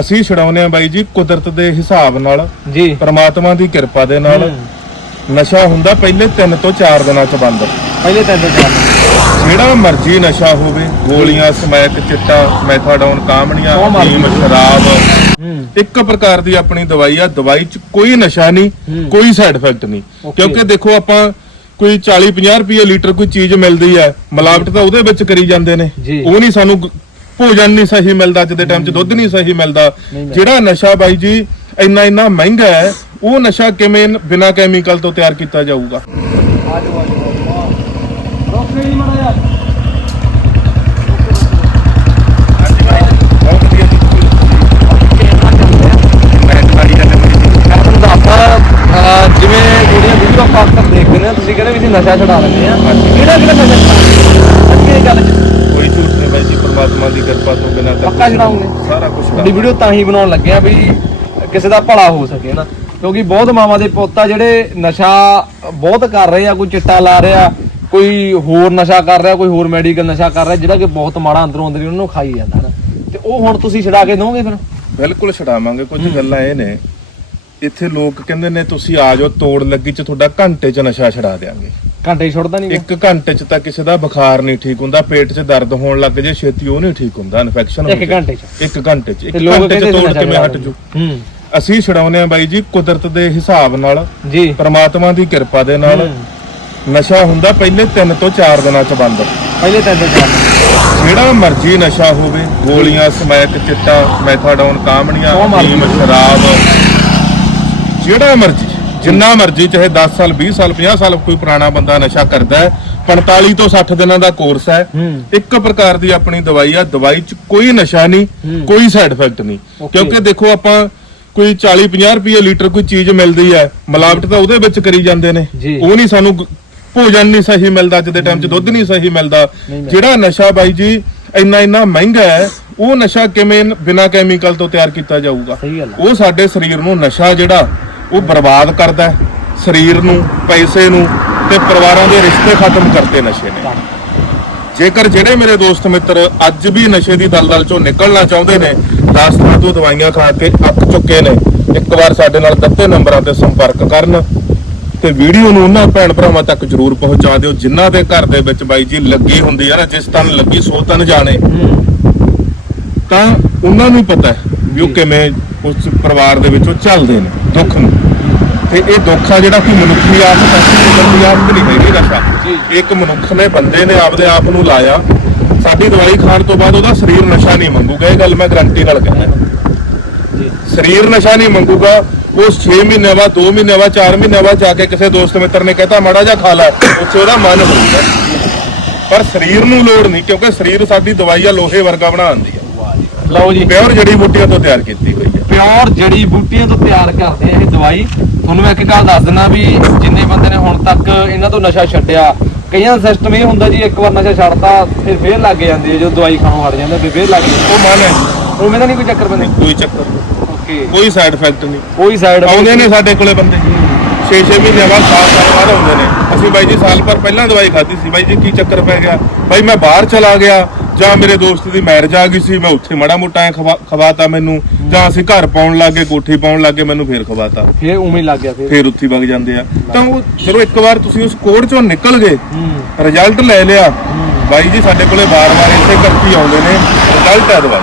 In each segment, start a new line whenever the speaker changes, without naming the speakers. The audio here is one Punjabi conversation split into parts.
ਅਸੀਂ ਛਡਾਉਨੇ ਆ ਬਾਈ ਜੀ ਕੁਦਰਤ ਦੇ ਹਿਸਾਬ ਨਾਲ
ਜੀ।
ਪ੍ਰਮਾਤਮਾ ਦੀ ਕਿਰਪਾ ਦੇ ਨਾਲ। ਨਸ਼ਾ ਹੁੰਦਾ ਪਹਿਲੇ 3 ਤੋਂ 4 ਦਿਨਾਂ ਚ ਬੰਦ।
ਪਹਿਲੇ ਤਿੰਨ ਤੋਂ ਚਾਰ
ਜਿਹੜਾ ਮਰਜ਼ੀ ਨਸ਼ਾ ਹੋਵੇ ਗੋਲੀਆਂ ਸਮੈਕ ਚਿੱਟਾ ਮੈਥਾਡੋਨ ਕਾਮਣੀਆਂ ਫੀਮ ਸ਼ਰਾਬ। ਇੱਕ ਪ੍ਰਕਾਰ ਦੀ ਆਪਣੀ ਦਵਾਈ ਆ ਦਵਾਈ 'ਚ ਕੋਈ ਨਸ਼ਾ ਨਹੀਂ। ਕੋਈ ਸਾਈਡ ਇਫੈਕਟ ਨਹੀਂ. ਕਿਉਂਕਿ ਦੇਖੋ ਆਪਾਂ ਕੋਈ 40 50 ਰੁਪਏ ਲੀਟਰ ਕੋਈ ਚੀਜ਼ ਮਿਲਦੀ ਹੈ ਮਿਲਾਵਟ ਤਾਂ ਉਹਦੇ ਵਿੱਚ ਕਰੀ ਜਾਂਦੇ ਨੇ। ਉਹ ਨਹੀਂ ਸਾਨੂੰ ਭੋਜਨ ਨਹੀਂ ਸਹੀ ਮਿਲਦਾ ਅੱਜ ਦੇ ਟਾਈਮ 'ਚ ਦੁੱਧ ਨਹੀਂ ਸਹੀ ਮਿਲਦਾ। ਜਿਹੜਾ ਨਸ਼ਾ ਬਾਈ ਜੀ ਇੰਨਾ ਇੰਨਾ ਮਹਿੰਗਾ ਹੈ ਉਹ ਨਸ਼ਾ ਕਿਵੇਂ ਬਿਨਾ ਕੈਮੀਕਲ ਤੋਂ ਤਿਆਰ ਕੀਤਾ ਜਾਊਗਾ?
ਆਜੋ ਆਜੋ ਰੋਕੇ ਮੜਾ
ਗੱਲ
ਜਿਵੇਂ ਜਿਹੜੀਆਂ ਵੀਡੀਓ ਆਪਾਂ ਅਕਸਰ ਦੇਖਦੇ ਨੇ ਤੁਸੀਂ ਕਹਿੰਦੇ ਵੀ ਅਸੀਂ ਨਸ਼ਾ ਛਡਾ ਲੈਂਦੇ ਆ। ਕਿਹੜਾ ਕਿਹੜਾ ਨਸ਼ਾ ਛਡਾ ਅੱਜ ਇਹ ਗੱਲ ਚ
ਕੋਈ ਝੂਠ ਨਹੀਂ ਬਾਈ ਜੀ ਪਰਮਾਤਮਾ ਦੀ ਕਿਰਪਾ ਤੋਂ ਬਿਨਾਂ ਤਾਂ
ਪੱਕਾ ਛਡਾਉਂਗੇ
ਸਾਰਾ ਕੁਝ
ਤੁਹਾਡੀ ਵੀਡੀਓ ਤਾਂ ਹੀ ਬਣਾਉਣ ਲੱਗੇ ਆ ਵੀ ਕਿਸੇ ਦਾ ਭਲਾ ਹੋ ਸਕੇ ਨਾ। ਕਿਉਂਕਿ ਬਹੁਤ ਮਾਵਾਂ ਦੇ ਪੁੱਤ ਆ ਜਿਹੜੇ ਨਸ਼ਾ ਬਹੁਤ ਕਰ ਰਹੇ ਆ ਕੋਈ ਚਿੱਟਾ ਲਾ ਰਿਹਾ ਕੋਈ ਹੋਰ ਨਸ਼ਾ ਕਰ ਰਿਹਾ ਕੋਈ ਹੋਰ ਮੈਡੀਕਲ ਨਸ਼ਾ ਕਰ ਰਿਹਾ ਜਿਹੜਾ ਕਿ ਬਹੁਤ ਮਾੜਾ ਅੰਦਰੋਂ ਅੰਦਰ ਉਹਨਾਂ ਨੂੰ ਖਾਈ ਜਾਂਦਾ ਨਾ। ਤੇ ਉਹ ਹੁਣ ਤੁਸੀਂ ਛਡਾ ਕੇ ਦੋਗੇ ਫਿਰ?
ਬਿਲਕੁਲ ਛਡਾਵਾਂਗੇ ਕੁਝ ਗੱਲਾਂ ਇਹ ਨੇ। ਇੱਥੇ ਲੋਕ ਕਹਿੰਦੇ ਨੇ ਤੁਸੀਂ ਆ ਜਾਓ ਤੋੜ ਲੱਗੀ ਚ ਤੁਹਾਡਾ ਘੰਟੇ ਚ ਨਸ਼ਾ ਛਡਾ ਦੇਾਂਗੇ
ਘੰਟੇ ਛੁੱਟਦਾ ਨਹੀਂ
ਇੱਕ ਘੰਟੇ ਚ ਤਾਂ ਕਿਸੇ ਦਾ ਬੁਖਾਰ ਨਹੀਂ ਠੀਕ ਹੁੰਦਾ ਪੇਟ 'ਚ ਦਰਦ ਹੋਣ ਲੱਗ ਜੇ ਛੇਤੀ ਉਹ ਨਹੀਂ ਠੀਕ ਹੁੰਦਾ ਇਨਫੈਕਸ਼ਨ
ਇੱਕ ਘੰਟੇ 'ਚ?
ਇੱਕ ਘੰਟੇ ਚ। ਇੱਕ
ਤੇ ਲੋਕ
ਘੰਟੇ ਚ
ਕਹਿੰਦੇ
ਤੋੜ ਕਿਵੇਂ ਹਟ ਜੂ?
ਹੂੰ।
ਅਸੀਂ ਛਡਾਉਨੇ ਆ ਬਾਈ ਜੀ ਕੁਦਰਤ ਦੇ ਹਿਸਾਬ ਨਾਲ
ਜੀ।
ਪ੍ਰਮਾਤਮਾ ਦੀ ਕਿਰਪਾ ਦੇ ਨਾਲ। ਨਸ਼ਾ ਹੁੰਦਾ ਪਹਿਲੇ 3 ਤੋਂ 4 ਦਿਨਾਂ ਚ ਬੰਦ।
ਪਹਿਲੇ ਤੋਂ ਚਾਰ
ਜਿਹੜਾ ਮਰਜ਼ੀ ਨਸ਼ਾ ਹੋਵੇ ਗੋਲੀਆਂ ਸਮੈਕ ਚਿੱਟਾ ਮੈਥਾਡੋਨ ਕਾਮਣੀਆਂ
ਉਹ
ਸ਼ਰਾਬ ਜਿਹੜਾ ਮਰਜ਼ੀ। ਜਿੰਨਾ ਮਰਜ਼ੀ ਚਾਹੇ 10 ਸਾਲ 20 ਸਾਲ 50 ਸਾਲ ਕੋਈ ਪੁਰਾਣਾ ਬੰਦਾ ਨਸ਼ਾ ਕਰਦਾ ਹੈ 45 ਤੋਂ 60 ਦਿਨਾਂ ਦਾ ਕੋਰਸ ਹੈ। ਇੱਕ ਪ੍ਰਕਾਰ ਦੀ ਆਪਣੀ ਦਵਾਈ ਆ ਦਵਾਈ 'ਚ ਕੋਈ ਨਸ਼ਾ ਨਹੀਂ। ਕੋਈ ਸਾਈਡ ਇਫੈਕਟ ਨਹੀਂ. ਕਿਉਂਕਿ ਦੇਖੋ ਆਪਾਂ ਕੋਈ 40 50 ਰੁਪਏ ਲੀਟਰ ਕੋਈ ਚੀਜ਼ ਮਿਲਦੀ ਹੈ ਮਿਲਾਵਟ ਤਾਂ ਉਹਦੇ ਵਿੱਚ ਕਰੀ ਜਾਂਦੇ ਨੇ। ਉਹ ਨਹੀਂ ਸਾਨੂੰ ਭੋਜਨ ਨਹੀਂ ਸਹੀ ਮਿਲਦਾ ਅੱਜ ਦੇ ਟਾਈਮ 'ਚ ਦੁੱਧ ਨਹੀਂ ਸਹੀ ਮਿਲਦਾ। ਜਿਹੜਾ ਨਸ਼ਾ ਬਾਈ ਜੀ ਇੰਨਾ ਇੰਨਾ ਮਹਿੰਗਾ ਹੈ ਉਹ ਨਸ਼ਾ ਕਿਵੇਂ ਬਿਨਾ ਕੈਮੀਕਲ ਤੋਂ ਤਿਆਰ ਕੀਤਾ ਜਾਊਗਾ। ਉਹ ਸਾਡੇ ਸਰੀਰ ਨੂੰ ਨਸ਼ਾ ਜਿਹੜਾ ਉਹ ਬਰਬਾਦ ਕਰਦਾ ਹੈ ਸਰੀਰ ਨੂੰ ਪੈਸੇ ਨੂੰ ਤੇ ਪਰਿਵਾਰਾਂ ਦੇ ਰਿਸ਼ਤੇ ਖਤਮ ਕਰਦੇ ਨਸ਼ੇ ਨੇ। ਜੇਕਰ ਜਿਹੜੇ ਮੇਰੇ ਦੋਸਤ ਮਿੱਤਰ ਅੱਜ ਵੀ ਨਸ਼ੇ ਦੀ ਦਲਦਲ ਚੋਂ ਨਿਕਲਣਾ ਚਾਹੁੰਦੇ ਨੇ 10 ਸਾਲ ਤੋਂ ਦਵਾਈਆਂ ਖਾ ਕੇ ਅੱਕ ਚੁੱਕੇ ਨੇ ਇੱਕ ਵਾਰ ਸਾਡੇ ਨਾਲ ਦਿੱਤੇ ਨੰਬਰਾਂ ਤੇ ਸੰਪਰਕ ਕਰਨ ਤੇ ਵੀਡੀਓ ਨੂੰ ਉਹਨਾਂ ਭੈਣ ਭਰਾਵਾਂ ਤੱਕ ਜਰੂਰ ਪਹੁੰਚਾ ਦਿਓ ਜਿਨ੍ਹਾਂ ਦੇ ਘਰ ਦੇ ਵਿੱਚ ਬਾਈ ਜੀ ਲੱਗੀ ਹੁੰਦੀ ਹੈ ਨਾ ਜਿਸ ਤਨ ਲੱਗੀ ਸੋ ਤਨ ਜਾਣੇ। ਤਾਂ ਉਹਨਾਂ ਨੂੰ ਪਤਾ ਹੈ ਵੀ ਉਹ ਕਿਵੇਂ ਉਸ ਪਰਿਵਾਰ ਦੇ ਵਿੱਚ ਉਹ ਚੱਲਦੇ ਨੇ ਦੁੱਖ ਨੂੰ। ਤੇ ਇਹ ਦੁੱਖ ਜਿਹੜਾ ਕਿ ਮਨੁੱਖੀ ਆਫਤ ਹੈ ਕੁਦਰਤੀ ਆਫਤ ਨਹੀਂ ਹੈਗੀ ਨਸ਼ਾ
ਜੀ।
ਇੱਕ ਮਨੁੱਖ ਨੇ ਬੰਦੇ ਨੇ ਆਪਦੇ ਆਪ ਨੂੰ ਲਾਇਆ। ਸਾਡੀ ਦਵਾਈ ਖਾਣ ਤੋਂ ਬਾਅਦ ਉਹਦਾ ਸਰੀਰ ਨਸ਼ਾ ਨਹੀਂ ਮੰਗੂਗਾ ਇਹ ਗੱਲ ਮੈਂ ਗਰੰਟੀ ਨਾਲ ਕਹਿੰਦਾ।
ਜੀ।
ਸਰੀਰ ਨਸ਼ਾ ਨਹੀਂ ਮੰਗੂਗਾ ਉਹ 6 ਮਹੀਨੇ ਬਾਅਦ 2 ਮਹੀਨੇ ਬਾਅਦ 4 ਮਹੀਨੇ ਬਾਅਦ ਜਾ ਕੇ ਕਿਸੇ ਦੋਸਤ ਮਿੱਤਰ ਨੇ ਕਹਤਾ ਮਾੜਾ ਜਿਹਾ ਖਾ ਲੈ। ਉੱਥੇ ਉਹਦਾ ਮਨ ਹੋਊਗਾ ਪਰ ਸਰੀਰ ਨੂੰ ਲੋੜ ਨਹੀਂ ਕਿਉਂਕਿ ਸਰੀਰ ਸਾਡੀ ਦਵਾਈ ਆ ਲੋਹੇ ਵਰਗਾ ਬਣਾਉਂਦੀ ਆ।
ਲਓ ਜੀ।
ਪਿਓਰ ਜੜੀ ਬੂਟੀਆਂ ਤੋਂ ਤਿਆਰ ਕੀਤੀ ਹੋਈ।
ਪਿਓਰ ਜੜੀ ਬੂਟੀਆਂ ਤੋਂ ਤਿਆਰ ਕਰਦੇ ਆ ਇਹ ਦਵਾਈ। ਤੁਹਾਨੂੰ ਮੈਂ ਇੱਕ ਗੱਲ ਦੱਸ ਦਿੰਦਾ ਵੀ ਜਿੰਨੇ ਬੰਦੇ ਨੇ ਹੁਣ ਤੱਕ ਇਹਨਾਂ ਤੋਂ ਨਸ਼ਾ ਛੱਡਿਆ ਕਈਆਂ ਦਾ ਸਿਸਟਮ ਇਹ ਹੁੰਦਾ ਜੀ ਇੱਕ ਵਾਰ ਨਸ਼ਾ ਛੱਡਤਾ ਫਿਰ ਫੇਰ ਲੱਗ ਜਾਂਦੀ ਹੈ ਜਦੋਂ ਦਵਾਈ ਖਾਣੋਂ ਹਟ ਜਾਂਦਾ ਫਿਰ ਫੇਰ ਲੱਗ ਜਾਂਦੀ
ਉਹ ਮਨ ਹੈ।
ਉਹ ਮੇਰਾ ਨਹੀਂ ਕੋਈ ਚੱਕਰ ਬੰਦੇ
ਕੋਈ ਚੱਕਰ ਨਹੀਂ।
ਓਕੇ।
ਕੋਈ ਸਾਈਡ ਇਫੈਕਟ ਨਹੀਂ।
ਕੋਈ ਸਾਈਡ
ਆਉਂਦੇ ਨੇ ਸਾਡੇ ਕੋਲੇ ਬੰਦੇ। 6-6 ਮਹੀਨੇ ਬਾਅਦ ਸਾਲ ਸਾਲ ਬਾਅਦ ਆਉਂਦੇ ਨੇ। ਅਸੀਂ ਬਾਈ ਜੀ ਸਾਲ ਪਰ ਪਹਿਲਾਂ ਦਵਾਈ ਖਾਧੀ ਸੀ। ਬਾਈ ਜੀ ਕੀ ਚੱਕਰ ਪੈ ਗਿਆ? ਬਾਈ ਮੈਂ ਬਾਹਰ ਚਲਾ ਗਿਆ। ਜਾਂ ਮੇਰੇ ਦੋਸਤ ਦੀ ਮੈਰਿਜ ਆ ਗਈ ਸੀ ਮੈਂ ਉੱਥੇ ਮੜਾ ਮੋਟਾ ਖਵਾਤਾ ਮੈਨੂੰ। ਜਾਂ ਅਸੀਂ ਘਰ ਪਾਉਣ ਲੱਗੇ ਕੋਠੀ ਪਾਉਣ ਲੱਗੇ ਮੈਨੂੰ ਫੇਰ ਖਵਾਤਾ।
ਫੇਰ ਉਵੇਂ ਹੀ ਲੱਗ ਗਿਆ ਫੇਰ।
ਫੇਰ ਉੱਥੇ ਵਗ ਜਾਂਦੇ ਆ। ਤਾਂ ਉਹ ਜਦੋਂ ਇੱਕ ਵਾਰ ਤੁਸੀਂ ਉਸ ਕੋਡ ਚੋਂ ਨਿਕਲ ਗਏ। ਰਿਜ਼ਲਟ ਲੈ ਲਿਆ। ਬਾਈ ਜੀ ਸਾਡੇ ਕੋਲੇ ਵਾਰ-ਵਾਰ ਇਸੇ ਕਰਕੇ ਆਉਂਦੇ ਨੇ। ਰਿਜ਼ਲਟ ਹੈ ਦਵਾਈ।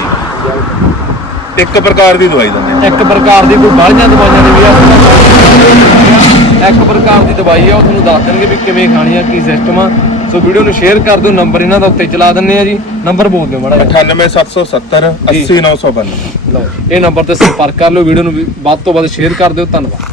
ਇੱਕ ਪ੍ਰਕਾਰ ਦੀ ਦਵਾਈ ਦਿੰਦੇ
ਇੱਕ ਪ੍ਰਕਾਰ ਦੀ ਕੋਈ ਬਾਹਲੀਆਂ ਦਵਾਈਆਂ ਦੀ ਵੀ ਆ ਇੱਕ ਪ੍ਰਕਾਰ ਦੀ ਦਵਾਈ ਆ ਉਹ ਤੁਹਾਨੂੰ ਦੱਸ ਦੇਣਗੇ ਵੀ ਕਿਵੇਂ ਖਾਣੀ ਆ ਕੀ ਸਿਸਟਮ ਆ। ਸੋ ਵੀਡੀਓ ਨੂੰ ਸ਼ੇਅਰ ਕਰ ਦਿਓ ਨੰਬਰ ਇਹਨਾਂ ਦਾ ਉੱਤੇ ਚਲਾ ਦਿੰਨੇ ਆ ਜੀ। ਨੰਬਰ ਬੋਲ ਦਿਓ ਮਾੜਾ ਜਿਹਾ।
98770
ਜੀ।
80992
ਲਓ ਇਹ ਨੰਬਰ ਤੇ ਸੰਪਰਕ ਕਰ ਲਓ ਵੀਡੀਓ ਨੂੰ ਵੀ ਵੱਧ ਤੋਂ ਵੱਧ ਸ਼ੇਅਰ ਕਰ ਦਿਓ ਧੰਨਵਾਦ।